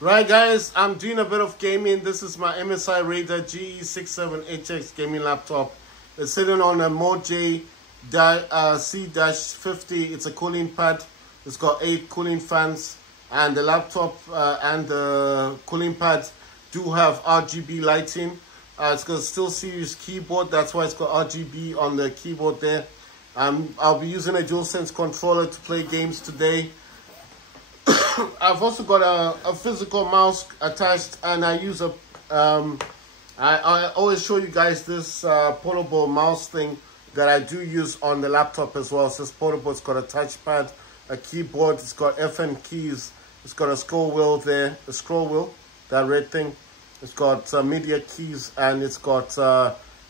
Right guys, I'm doing a bit of gaming. This is my MSI Raider GE67HX gaming laptop. It's sitting on a Moj C-50. It's a cooling pad. It's got 8 cooling fans, and the laptop and the cooling pad do have RGB lighting. It's got a SteelSeries keyboard. That's why it's got RGB on the keyboard there. I'll be using a DualSense controller to play games today. I've also got a physical mouse attached, and I use a I always show you guys this portable mouse thing that I do use on the laptop as well. So it's portable. It's got a touchpad, a keyboard, it's got FN keys, it's got a scroll wheel there, a scroll wheel, that red thing. It's got media keys, and it's got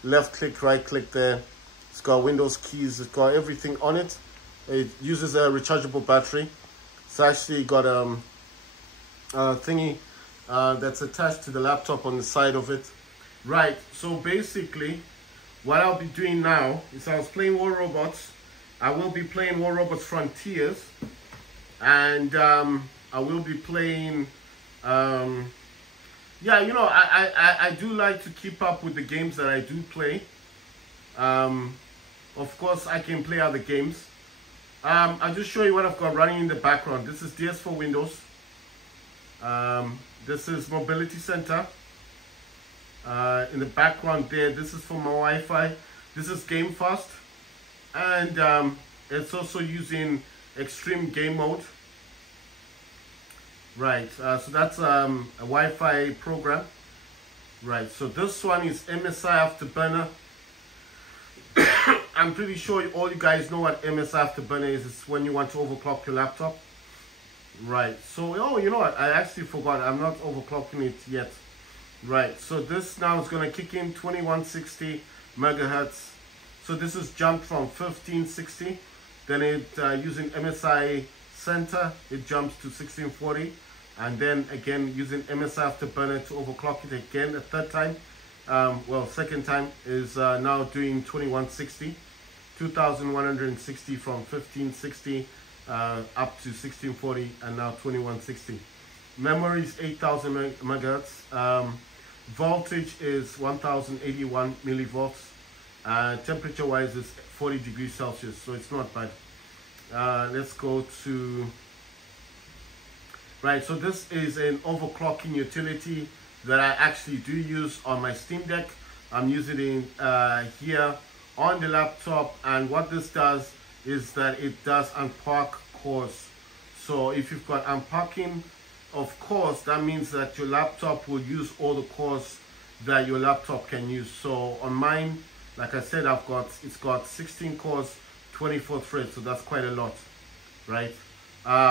left click, right click there. It's got Windows keys. It's got everything on it. It uses a rechargeable battery. It's actually got a thingy that's attached to the laptop on the side of it. Right, so basically what I'll be doing now is I was playing War Robots. I will be playing War Robots Frontiers, and I will be playing yeah, you know, I do like to keep up with the games that I do play. Of course I can play other games. I'll just show you what I've got running in the background. This is DS for Windows. This is Mobility Center. In the background there, this is for my Wi-Fi. This is Game Fast. And it's also using Extreme Game Mode. Right, so that's a Wi-Fi program. Right, so this one is MSI Afterburner. I'm pretty sure all you guys know what MSI Afterburner is. It's when you want to overclock your laptop. Right, so, oh, you know what? I actually forgot. I'm not overclocking it yet. Right, so this now is going to kick in 2160 megahertz. So this is jumped from 1560. Then it, using MSI Center, it jumps to 1640. And then again, using MSI Afterburner to overclock it again a third time. Well, second time is now doing 2160. 2160 from 1560 up to 1640, and now 2160. Memory is 8000 megahertz. Voltage is 1081 millivolts. Temperature wise is 40 degrees Celsius, so it's not bad. Let's go to, right, so this is an overclocking utility that I actually do use on my Steam Deck. I'm using it here on the laptop, and what this does is that it does unpark cores. So if you've got unparking of cores, that means that your laptop will use all the cores that your laptop can use. So on mine, like I said, it's got 16 cores, 24 threads, so that's quite a lot, right?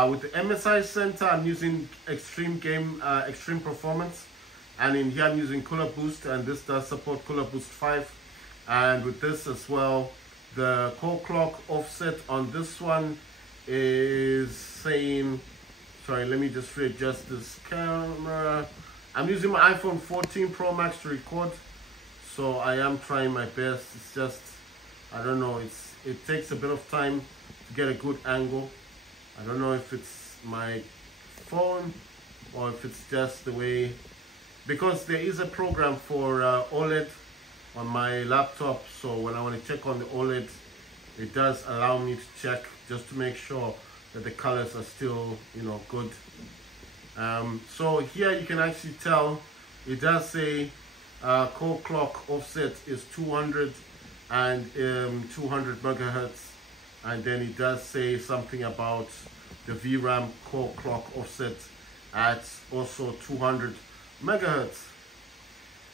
With the MSI Center, I'm using extreme performance, and in here I'm using Cooler Boost, and this does support Cooler Boost 5. And with this as well, the core clock offset on this one is saying, sorry, let me just readjust this camera. I'm using my iPhone 14 Pro Max to record, so I am trying my best. It's just, I don't know, it takes a bit of time to get a good angle. I don't know if it's my phone or if it's just the way, because there is a program for OLED on my laptop, so when I want to check on the OLED, it does allow me to check just to make sure that the colors are still, you know, good. So here you can actually tell it does say core clock offset is 200 and 200 megahertz, and then it does say something about the VRAM core clock offset at also 200 megahertz.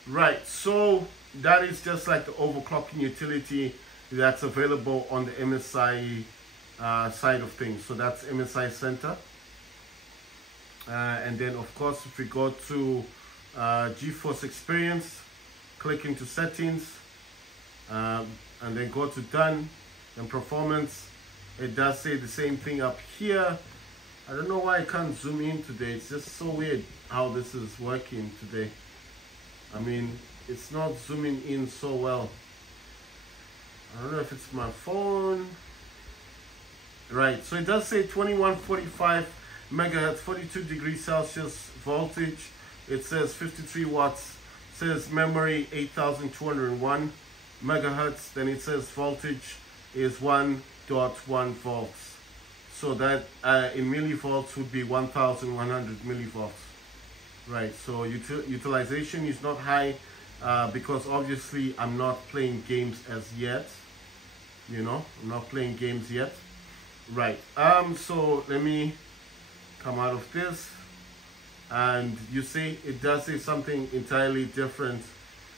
Right, so that is just like the overclocking utility that's available on the MSI side of things. So that's MSI Center. And then of course, if we go to GeForce Experience, click into settings, and then go to done and performance. It does say the same thing up here. I don't know why I can't zoom in today. It's just so weird how this is working today. I mean, it's not zooming in so well. I don't know if it's my phone. Right, so it does say 2145 megahertz, 42 degrees Celsius voltage. It says 53 watts. It says memory 8201 megahertz. Then it says voltage is 1.1 volts. So that in millivolts would be 1100 millivolts. Right, so utilization is not high because obviously I'm not playing games as yet. You know, I'm not playing games yet. Right, so let me come out of this. And you see, it does say something entirely different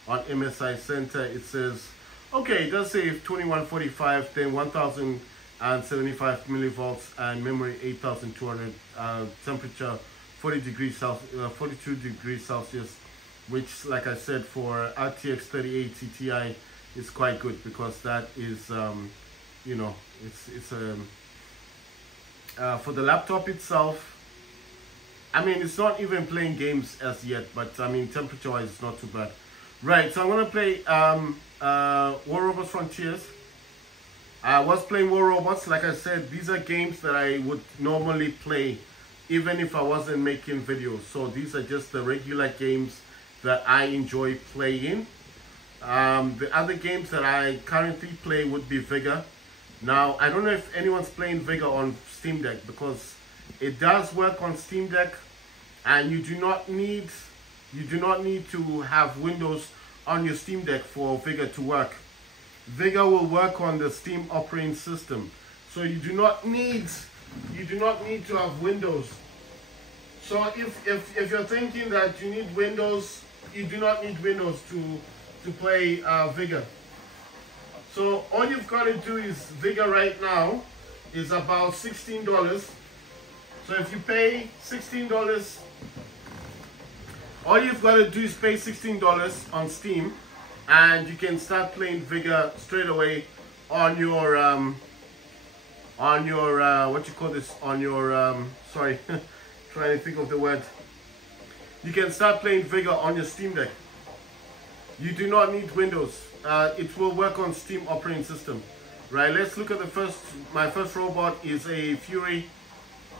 on MSI Center. It says, okay, it does say 2145, then 1075 millivolts, and memory 8200, temperature 42 degrees Celsius, which, like I said, for RTX 3080 Ti is quite good, because that is, you know, it's for the laptop itself. I mean, it's not even playing games as yet, but I mean, temperature-wise, it's not too bad. Right, so I'm gonna play War Robots Frontiers. I was playing War Robots. Like I said, these are games that I would normally play even if I wasn't making videos. So these are just the regular games that I enjoy playing. The other games that I currently play would be Vigor. Now, I don't know if anyone's playing Vigor on Steam Deck, because it does work on Steam Deck, and you do not need to have Windows on your Steam Deck for Vigor to work. Vigor will work on the Steam operating system, so you do not need to have Windows. So if you're thinking that you need Windows, you do not need Windows to play Vigor. So all you've got to do is, Vigor right now is about $16. So if you pay $16, all you've got to do is pay $16 on Steam, and you can start playing Vigor straight away on your what you call this, on your sorry, trying to think of the word. You can start playing Vigor on your Steam Deck. You do not need Windows. It will work on Steam operating system. Right, let's look at my first robot is a Fury.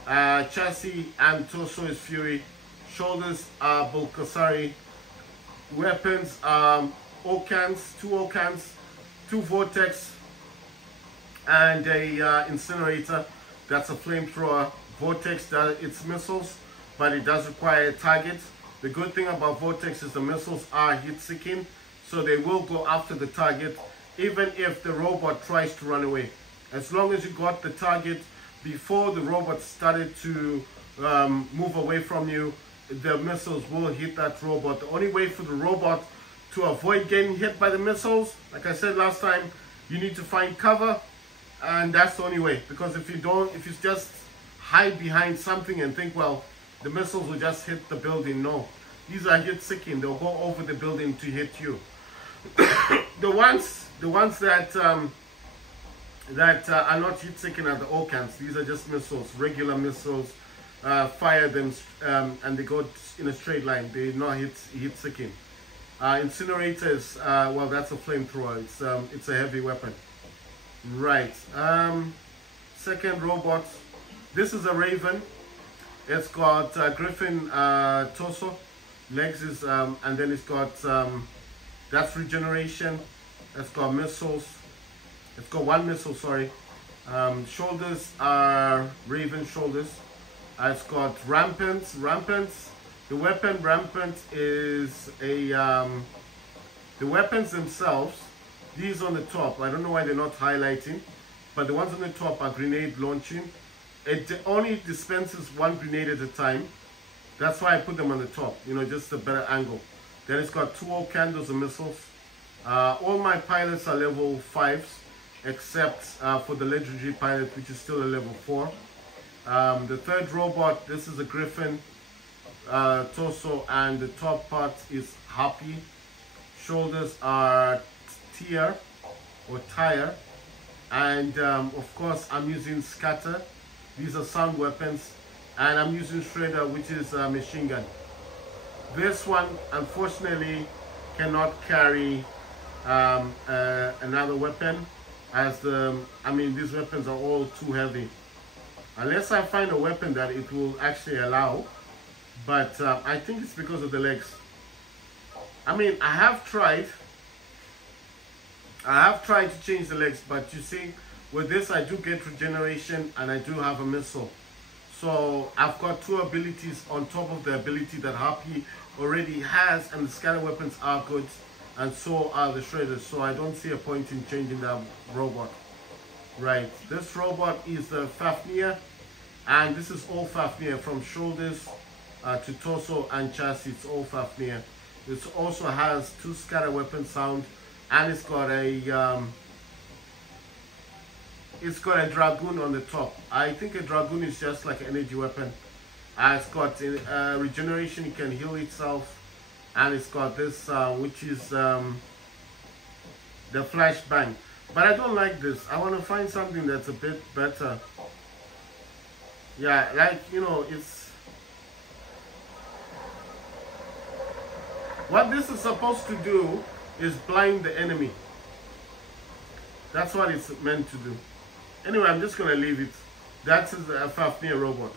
Chassis and torso is Fury. Shoulders are Bulkasari. Weapons Okans, two Okans, two Vortex, and a incinerator. That's a flamethrower. Vortex does its missiles, but it does require a target. The good thing about Vortex is the missiles are heat-seeking, so they will go after the target even if the robot tries to run away. As long as you got the target before the robot started to move away from you, the missiles will hit that robot. The only way for the robot to avoid getting hit by the missiles, like I said last time, you need to find cover, and that's the only way. Because if you just hide behind something and think, well, the missiles will just hit the building, no. These are heat-seeking. They'll go over the building to hit you. The ones that are not heat-seeking are the Okans. These are just missiles, regular missiles. Fire them and they go in a straight line. They're not heat-seeking. Incinerators, well, that's a flamethrower. It's a heavy weapon. Right. Second robot. This is a Raven. It's got Griffin torso, legs is, and then it's got that's regeneration. It's got missiles. It's got one missile, sorry. Shoulders are Raven shoulders. It's got rampants. The weapon rampant is a the weapons themselves. These on the top, I don't know why they're not highlighting, but the ones on the top are grenade launching. It only dispenses one grenade at a time. That's why I put them on the top, you know, just a better angle. Then it's got two old candles and missiles. All my pilots are level 5s, except for the legendary pilot, which is still a level 4. The third robot, this is a Griffin torso, and the top part is Harpy. Shoulders are Tier or Tire, and of course I'm using Scatter. These are sound weapons, and I'm using Shredder, which is a machine gun. This one unfortunately cannot carry another weapon, as these weapons are all too heavy. unless I find a weapon that it will actually allow. But I think it's because of the legs. I mean, I have tried to change the legs, but you see, with this I do get regeneration and I do have a missile. So I've got two abilities on top of the ability that Harpy already has, and the scatter weapons are good, and so are the shredders. So I don't see a point in changing that robot. Right, this robot is the Fafnir, and this is all Fafnir from shoulders to torso and chassis. It's all Fafnir. It also has two scatter weapon sound, and it's got a dragoon on the top. I think a dragoon is just like an energy weapon. It's got regeneration, it can heal itself, and it's got this which is the flashbang. But I don't like this. I want to find something that's a bit better. Yeah, like, you know, it's what this is supposed to do is blind the enemy. That's what it's meant to do. Anyway, I'm just gonna leave it. That's a Fafnir robot.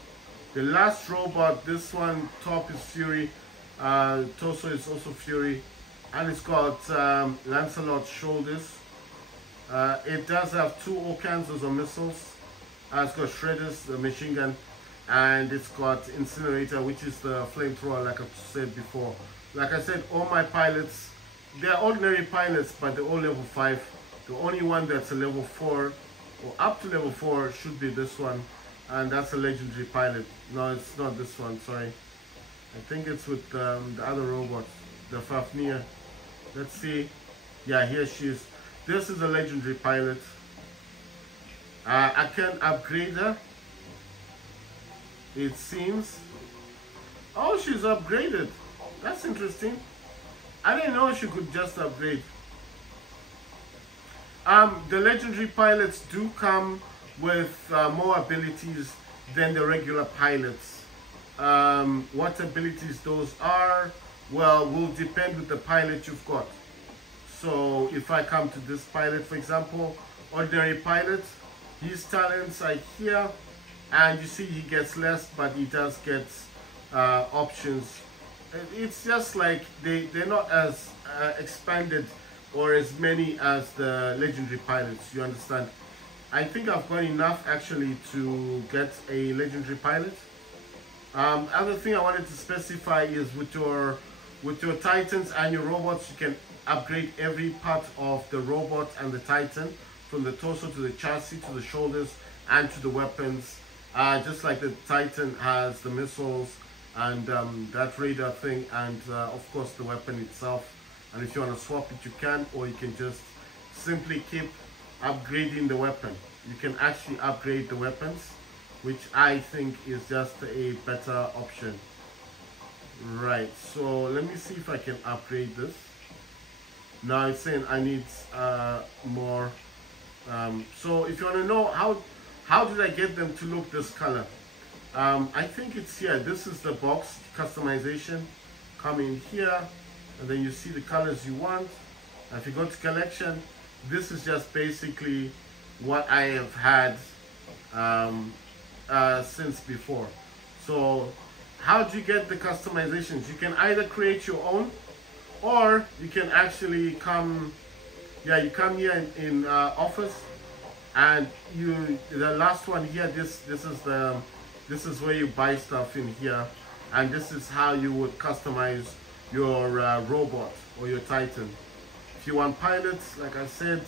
The last robot, this one, top is Fury, torso is also Fury, and it's got Lancelot's shoulders. It does have two Orkansas or missiles. It's got shredders, the machine gun, and it's got incinerator, which is the flamethrower, like I said before. Like I said, all my pilots, they're ordinary pilots, but they're all level 5. The only one that's a level 4 or up to level 4 should be this one, and that's a legendary pilot. No, it's not this one, sorry. I think it's with the other robot, the Fafnir. Let's see. Yeah, here she is. This is a legendary pilot. I can upgrade her, it seems. Oh, she's upgraded. That's interesting. I didn't know she could just upgrade. The legendary pilots do come with more abilities than the regular pilots. What abilities those are, well, will depend with the pilot you've got. So if I come to this pilot, for example, ordinary pilot, his talents are here, and you see he gets less, but he does get options. It's just like they're not as expanded or as many as the legendary pilots, you understand. I think I've got enough actually to get a legendary pilot. Other thing I wanted to specify is with your Titans and your robots, you can upgrade every part of the robot and the Titan, from the torso to the chassis to the shoulders and to the weapons. Just like the Titan has the missiles and that radar thing, and of course the weapon itself. And if you want to swap it, you can, or you can just simply keep upgrading the weapon. You can actually upgrade the weapons, which I think is just a better option. Right, so let me see if I can upgrade this. Now it's saying I need more. So if you want to know how did I get them to look this color, I think it's here. This is the box customization. Come in here, and then you see the colors you want. And if you go to collection, this is just basically what I have had since before. So how do you get the customizations? You can either create your own, or you can actually come, you come here in office, and the last one here, this is where you buy stuff in here, and this is how you would customize your robot or your Titan. If you want pilots, like I said,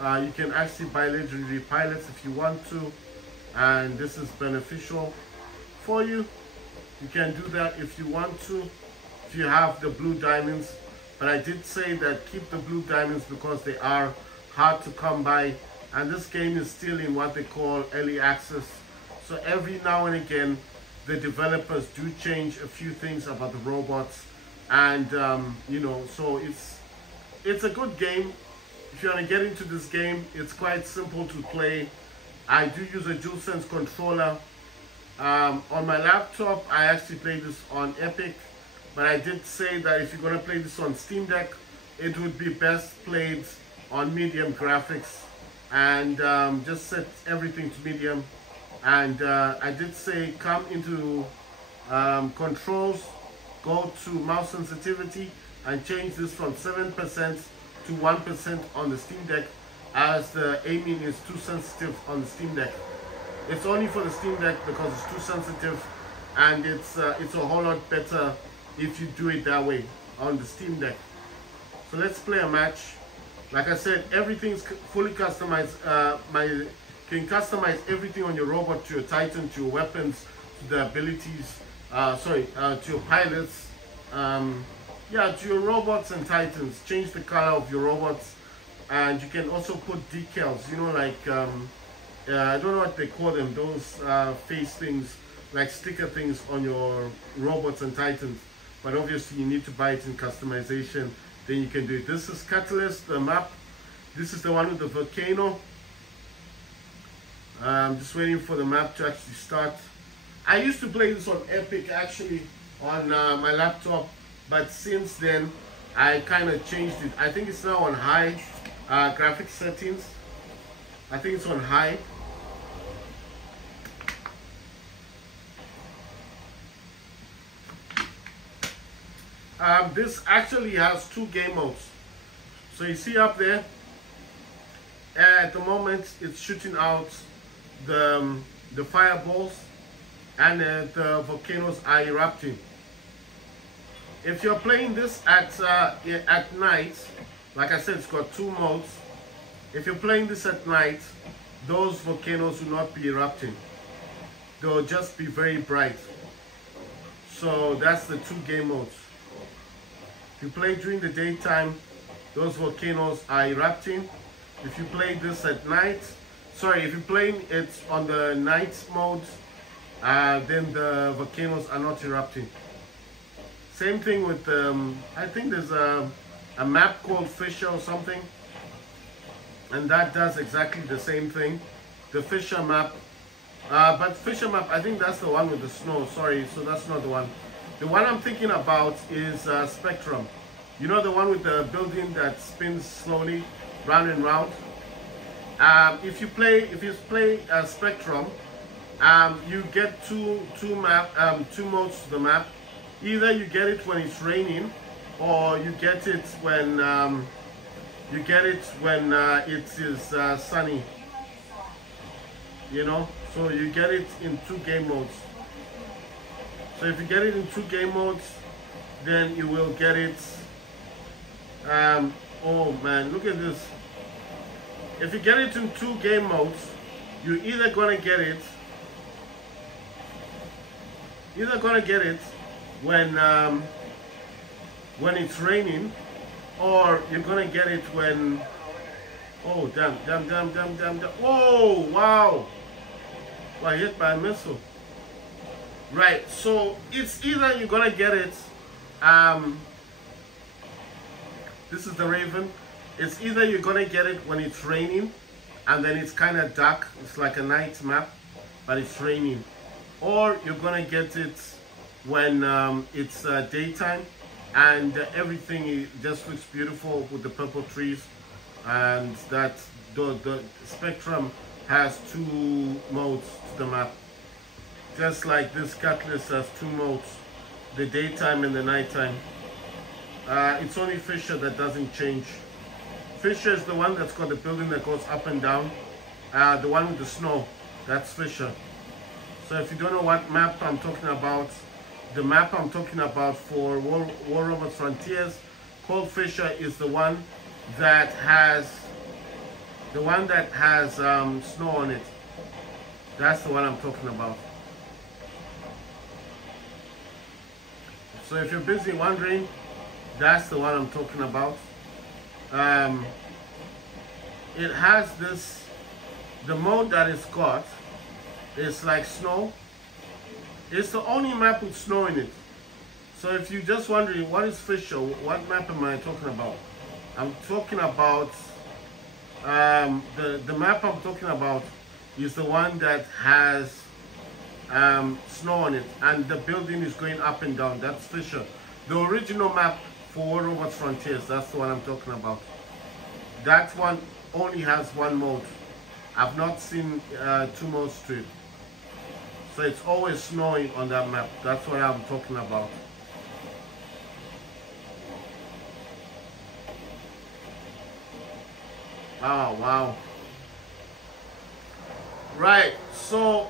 you can actually buy legendary pilots if you want to, and this is beneficial for you. You can do that if you want to, if you have the blue diamonds. But I did say that keep the blue diamonds because they are hard to come by, and this game is still in what they call early access. So every now and again, the developers do change a few things about the robots, and you know, so it's a good game. If you want to get into this game, it's quite simple to play. I do use a DualSense controller. On my laptop, I actually play this on Epic, but I did say that if you're going to play this on Steam Deck, it would be best played on medium graphics, and just set everything to medium, And I did say come into controls, go to mouse sensitivity and change this from 7% to 1% on the Steam Deck, as the aiming is too sensitive on the Steam Deck. It's only for the Steam Deck because it's too sensitive, and it's a whole lot better if you do it that way on the Steam Deck. So let's play a match. Like I said, everything's fully customized. Can customize everything on your robot, to your Titan, to your weapons, to the abilities, to your pilots, yeah, to your robots and Titans. Change the color of your robots, and you can also put decals, you know, like I don't know what they call them, those face things, like sticker things on your robots and Titans. But obviously you need to buy it in customization, then you can do it. This is Catalyst, the map. This is the one with the volcano. I'm just waiting for the map to actually start. I used to play this on Epic, actually, on my laptop, but since then I kind of changed it. I think it's now on high graphics settings. I think it's on high. This actually has 2 game modes. So you see up there, at the moment it's shooting out the fireballs, and the volcanoes are erupting. If you're playing this at night, like I said, it's got 2 modes. If you're playing this at night, those volcanoes will not be erupting. They'll just be very bright. So that's the 2 game modes. If you play during the daytime, those volcanoes are erupting. If you play this at night, if you're playing it on the night mode, then the volcanoes are not erupting. Same thing with, I think there's a map called Fisher or something, and that does exactly the same thing. The Fisher map, but Fisher map, I think that's the one with the snow, sorry, so that's not the one. The one I'm thinking about is Spectrum. You know, the one with the building that spins slowly round and round. If you play Spectrum, you get two modes to the map. Either you get it when it's raining, or you get it when it is sunny. You know, so you get it in 2 game modes. So if you get it in 2 game modes, then you will get it. Oh man, look at this. If you get it in 2 game modes, you're either gonna get it when it's raining, or you're gonna get it when, oh damn. Oh wow, I hit by a missile. Right, so it's either you're gonna get it, this is the Raven. It's either you're gonna get it when it's raining and then it's kind of dark, it's like a night map, but it's raining, or you're gonna get it when it's daytime and everything just looks beautiful with the purple trees. And that the Spectrum has 2 modes to the map. Just like this Catalyst has 2 modes, the daytime and the nighttime. It's only Fisher that doesn't change. Fisher is the one that's got the building that goes up and down. The one with the snow, that's Fisher. So if you don't know what map I'm talking about, the map I'm talking about for War Robots Frontiers called Fisher is the one that has snow on it. That's the one I'm talking about. So if you're busy wondering, that's the one I'm talking about. It has this, the mode that it's got is like snow. It's the only map with snow in it. So if you're just wondering what is Fisher, what map am I talking about? I'm talking about the map I'm talking about is the one that has snow on it and the building is going up and down. That's Fisher. The original map for War Robots Frontiers, that's the one I'm talking about. That one only has 1 mode. I've not seen 2 modes to it. So it's always snowing on that map. That's what I'm talking about. Oh, wow. Right, so